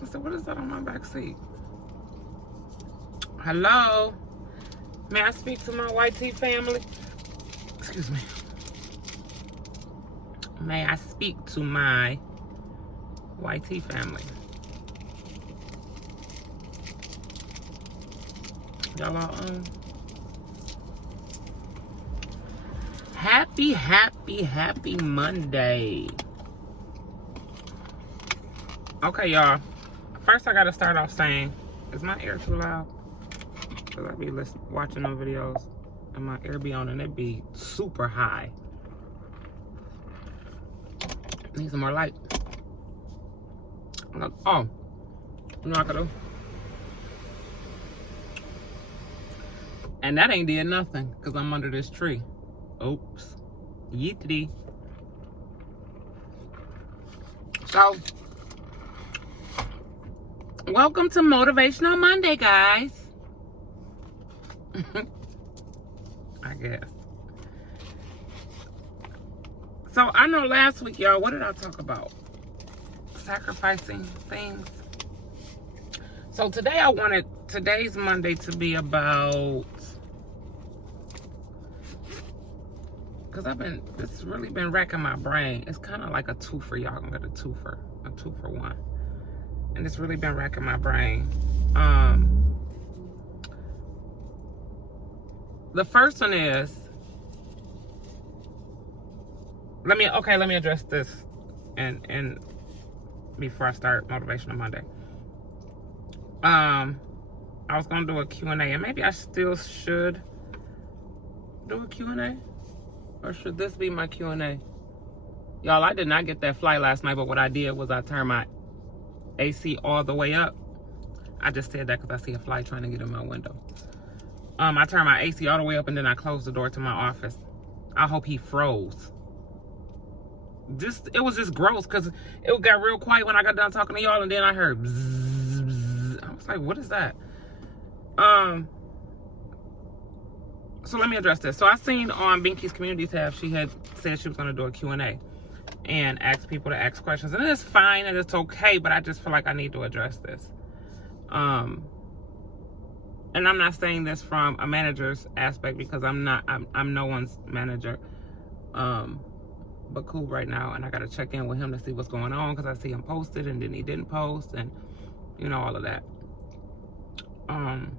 was gonna say, what is that on my back seat? Hello? May I speak to my YT family? Excuse me. May I speak to my YT family? Y'all all on? Happy Monday. Okay, y'all. First, I gotta start off saying, is my ear too loud? Because I be watching them videos and my ear be on and it be super high. Need some more light. Oh, you know what I could do? And that ain't did nothing because I'm under this tree. Oops. Yeetity. So, welcome to Motivational Monday, guys. I guess. So, I know last week, y'all, what did I talk about? Sacrificing things. So, today I wanted today's Monday to be about, because it's really been wrecking my brain. It's kind of like a twofer, y'all. I'm gonna get a two for one. And it's really been wrecking my brain. The first one is, let me address this and before I start Motivational Monday. I was gonna do a Q&A, and maybe I still should do a Q&A. Or should this be my Q&A? Y'all, I did not get that flight last night, but what I did was I turned my AC all the way up. I just said that because I see a fly trying to get in my window. I turned my AC all the way up and then I closed the door to my office. I hope he froze. It was just gross because it got real quiet when I got done talking to y'all, and then I heard bzzz, bzzz. I was like, what is that? So let me address this. So I seen on Binky's community tab, she had said she was going to do a Q&A and ask people to ask questions. And it's fine and it's okay, but I just feel like I need to address this. And I'm not saying this from a manager's aspect because I'm no one's manager. But cool right now, and I got to check in with him to see what's going on because I see him posted and then he didn't post and, you know, all of that. And,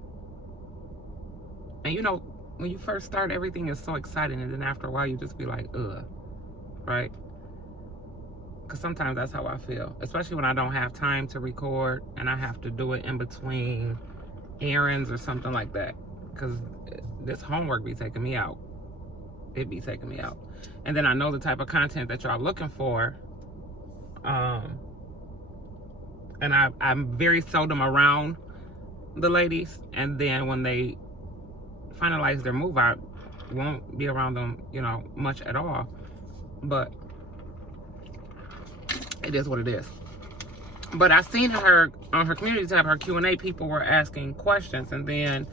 you know, when you first start, everything is so exciting, and then after a while, you just be like, ugh, right? Because sometimes that's how I feel, especially when I don't have time to record and I have to do it in between errands or something like that. Because this homework be taking me out. It be taking me out. And then I know the type of content that y'all looking for. And I'm very seldom around the ladies. And then when they finalize their move, I won't be around them, you know, much at all. But it is what it is. But I seen her on her community tab, her Q&A, people were asking questions, and then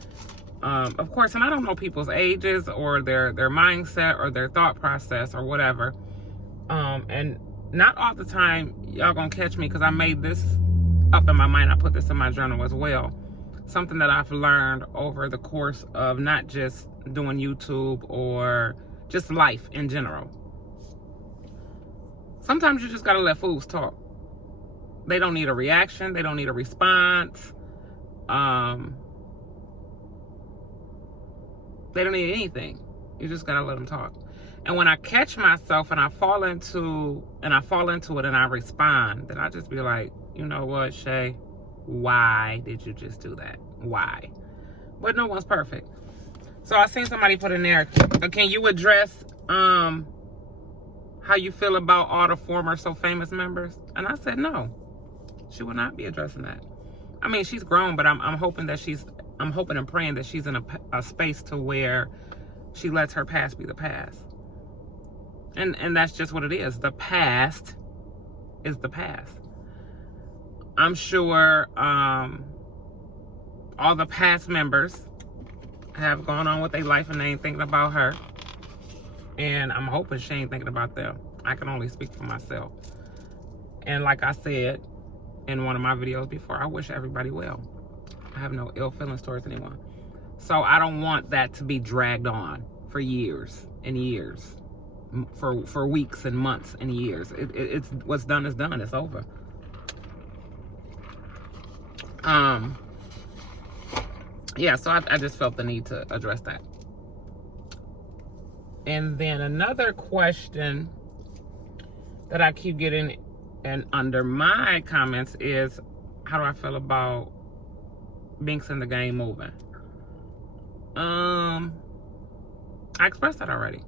of course, and I don't know people's ages or their mindset or their thought process or whatever, and not all the time y'all gonna catch me because I made this up in my mind. I put this in my journal as well. Something that I've learned over the course of not just doing YouTube or just life in general. Sometimes you just gotta let fools talk. They don't need a reaction. They don't need a response. They don't need anything. You just gotta let them talk. And when I catch myself and I fall into it and I respond, then I just be like, you know what, Shay? Why did you just do that? Why? But no one's perfect. So I seen somebody put in there, can you address how you feel about all the former So Famous members? And I said no. She will not be addressing that. I mean, she's grown, but I'm hoping and praying that she's in a space to where she lets her past be the past. And that's just what it is. The past is the past. I'm sure all the past members have gone on with their life and they ain't thinking about her. And I'm hoping she ain't thinking about them. I can only speak for myself. And like I said, in one of my videos before, I wish everybody well. I have no ill feelings towards anyone. So I don't want that to be dragged on for years and years, for weeks and months and years. It's what's done is done. It's over. Yeah, so I just felt the need to address that. And then another question that I keep getting and under my comments is, how do I feel about Binks in the game moving? I expressed that already.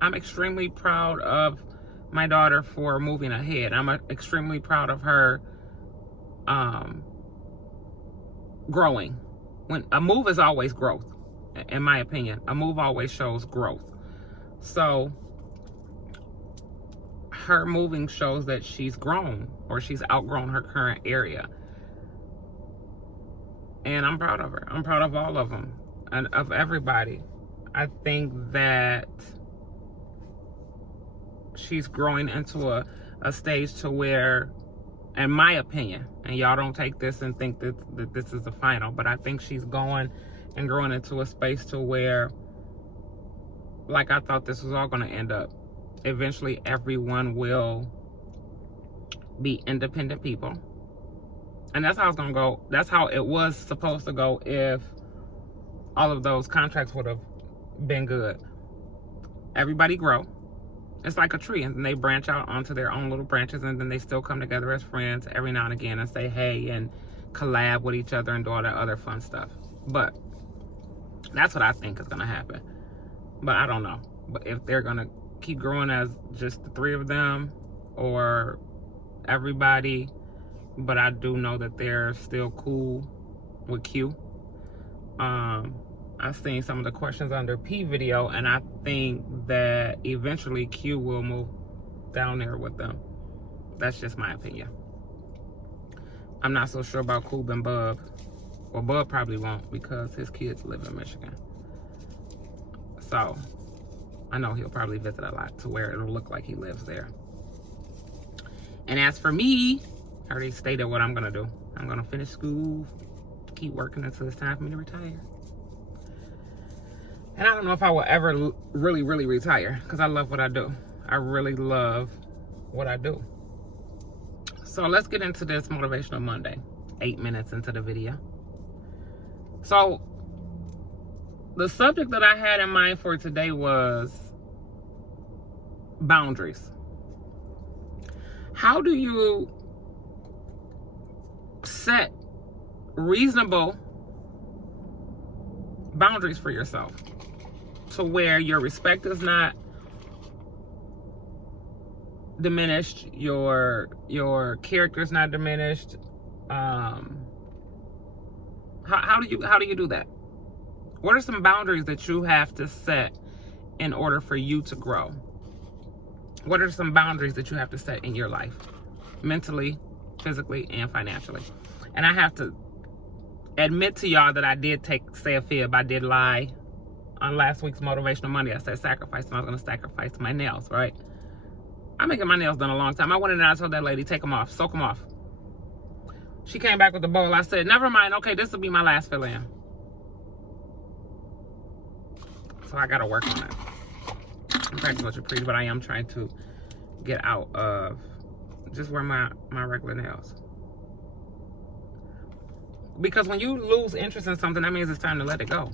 I'm extremely proud of my daughter for moving ahead. I'm extremely proud of her growing. When a move is always growth, in my opinion. A move always shows growth. So her moving shows that she's grown, or she's outgrown her current area. And I'm proud of her. I'm proud of all of them and of everybody. I think that she's growing into a stage to where, in my opinion, and y'all don't take this and think that this is the final, but I think she's going and growing into a space to where, like I thought this was all going to end up. Eventually, everyone will be independent people. And that's how it's going to go. That's how it was supposed to go if all of those contracts would have been good. Everybody grow. It's like a tree, and then they branch out onto their own little branches, and then they still come together as friends every now and again and say hey and collab with each other and do all that other fun stuff. But that's what I think is going to happen. But I don't know. But if they're going to keep growing as just the three of them or everybody, but I do know that they're still cool with Q. I've seen some of the questions under P video, and I think that eventually Q will move down there with them. That's just my opinion. I'm not so sure about Coob and Bub. Well, Bub probably won't because his kids live in Michigan. So I know he'll probably visit a lot to where it'll look like he lives there. And as for me, I already stated what I'm going to do. I'm going to finish school, keep working until it's time for me to retire. And I don't know if I will ever really retire, because I love what I do. I really love what I do. So let's get into this Motivational Monday. 8 minutes into the video. So the subject that I had in mind for today was boundaries. How do you set reasonable boundaries for yourself to where your respect is not diminished, your character is not diminished? How do you do that? What are some boundaries that you have to set in order for you to grow? What are some boundaries that you have to set in your life, mentally, physically, and financially? And I have to admit to y'all that I did say a fib. I did lie on last week's Motivational Monday. I said sacrifice, and I was going to sacrifice my nails, right? I'm making my nails done a long time. I went in and I told that lady, take them off, soak them off. She came back with the bowl. I said, never mind. Okay, this will be my last fill-in. So I got to work on it. I'm practicing to preach, but I am trying to get out of just wear my regular nails. Because when you lose interest in something, that means it's time to let it go.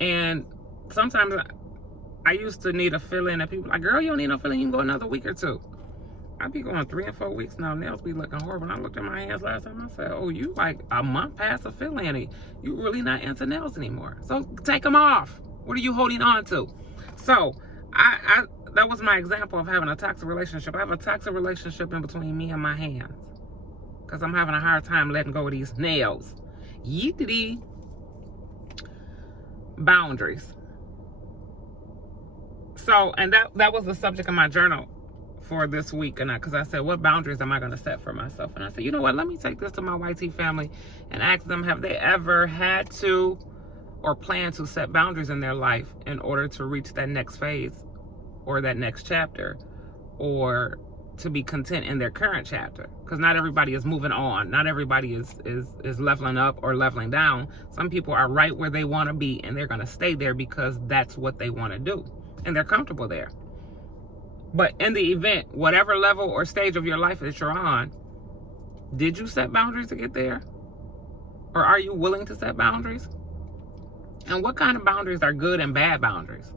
And sometimes I used to need a fill-in, and people like, girl, you don't need no fill-in. You can go another week or two. I be going 3 and 4 weeks now. Nails be looking horrible. When I looked at my hands last time, I said, oh, you like a month past a fill-in. You really not into nails anymore. So take them off. What are you holding on to? So I that was my example of having a toxic relationship. I have a toxic relationship in between me and my hands, because I'm having a hard time letting go of these nails. Yeetity. Boundaries. So, and that was the subject of my journal for this week. And because I said, what boundaries am I going to set for myself? And I said, you know what? Let me take this to my YT family and ask them, have they ever had to or plan to set boundaries in their life in order to reach that next phase or that next chapter, or to be content in their current chapter, because not everybody is moving on. Not everybody is leveling up or leveling down. Some people are right where they want to be, and they're going to stay there because that's what they want to do, and they're comfortable there. But in the event, whatever level or stage of your life that you're on, did you set boundaries to get there? Or are you willing to set boundaries? And what kind of boundaries are good and bad boundaries?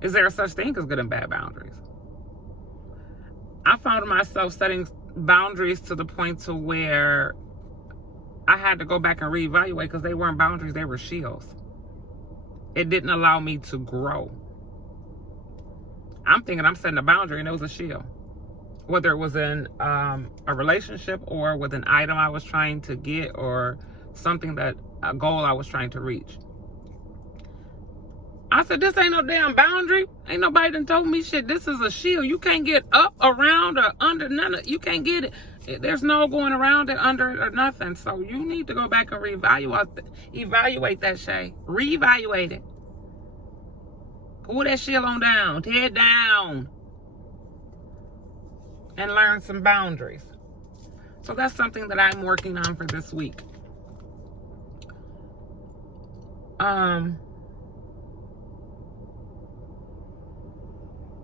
Is there such thing as good and bad boundaries? I found myself setting boundaries to the point to where I had to go back and reevaluate, because they weren't boundaries, they were shields. It didn't allow me to grow. I'm thinking I'm setting a boundary, and it was a shield. Whether it was in a relationship, or with an item I was trying to get, or something a goal I was trying to reach. I said, this ain't no damn boundary. Ain't nobody done told me shit. This is a shield. You can't get up, around, or under. None of you can't get it. There's no going around it, under it, or nothing. So you need to go back and evaluate that, Shay. Reevaluate it. Pull that shield on down. Tear it down. And learn some boundaries. So that's something that I'm working on for this week.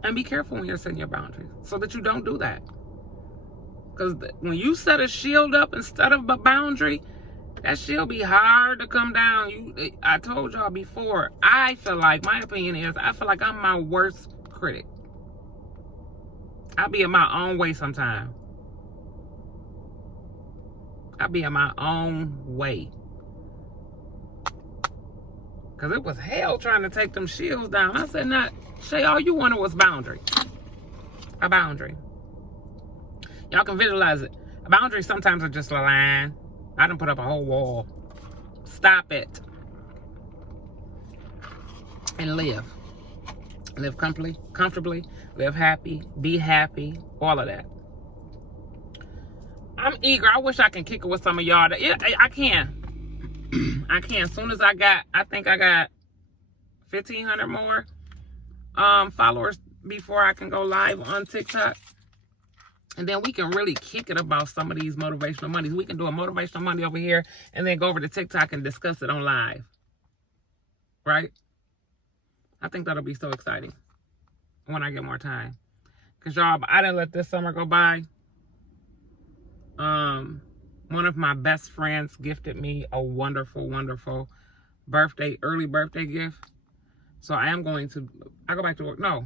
And be careful when you're setting your boundaries, so that you don't do that. Because when you set a shield up instead of a boundary, that shield be hard to come down. I told y'all before, I feel like, my opinion is, I feel like I'm my worst critic. I be in my own way sometimes. I be in my own way. Because it was hell trying to take them shields down. I said, nah, Shay, all you wanted was boundary. A boundary. Y'all can visualize it. A boundary sometimes are just a line. I done put up a whole wall. Stop it. And live. Live comfortably. Live happy. Be happy. All of that. I'm eager. I wish I can kick it with some of y'all. Yeah, I can. I can. As soon as I think I got 1,500 more followers before I can go live on TikTok. And then we can really kick it about some of these motivational Mondays. We can do a motivational Monday over here and then go over to TikTok and discuss it on live. Right? I think that'll be so exciting when I get more time. Because y'all, I didn't let this summer go by. One of my best friends gifted me a wonderful, wonderful early birthday gift. So I go back to work. No.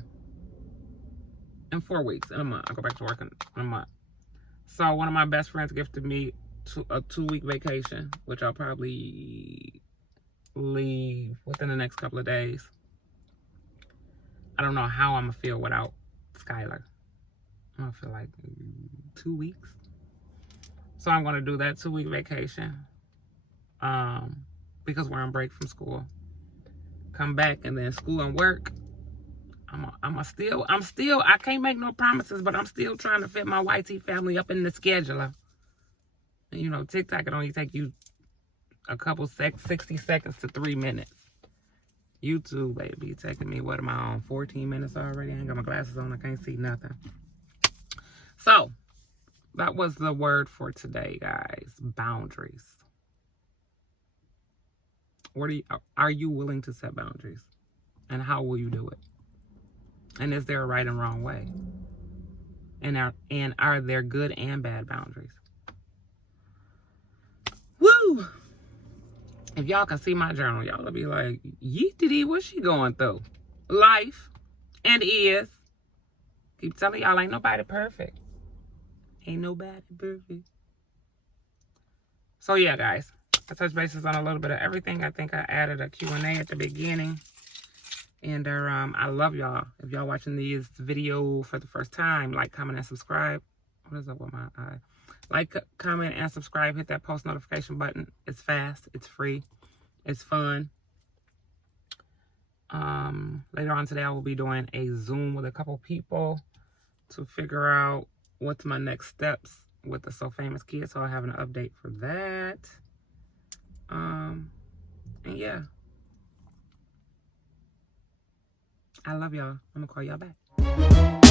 In 4 weeks, in a month. I go back to work in a month. So one of my best friends gifted me a 2-week vacation, which I'll probably leave within the next couple of days. I don't know how I'm going to feel without Skylar. I'm going to feel like 2 weeks. So I'm going to do that 2-week vacation. Because we're on break from school. Come back, and then school and work. I'm still, I can't make no promises, but I'm still trying to fit my YT family up in the scheduler. And, you know, TikTok can only take you a couple 60 seconds to 3 minutes. YouTube, baby, taking me, what am I on, 14 minutes already? I ain't got my glasses on, I can't see nothing. So, that was the word for today, guys. Boundaries. Are you willing to set boundaries? And how will you do it? And is there a right and wrong way? And are there good and bad boundaries? Woo! If y'all can see my journal, y'all will be like, yeet-dee, what's she going through? Life. And is. Keep telling y'all, ain't nobody perfect. Ain't nobody perfect. So yeah, guys. I touched bases on a little bit of everything. I think I added a Q&A at the beginning. And I love y'all. If y'all watching these video for the first time, like, comment, and subscribe. What is up with my eye? Like, comment, and subscribe. Hit that post notification button. It's fast. It's free. It's fun. Later on today, I will be doing a Zoom with a couple people to figure out what's my next steps with the So Famous Kids. So I'll have an update for that. And yeah. I love y'all. I'm going to call y'all back.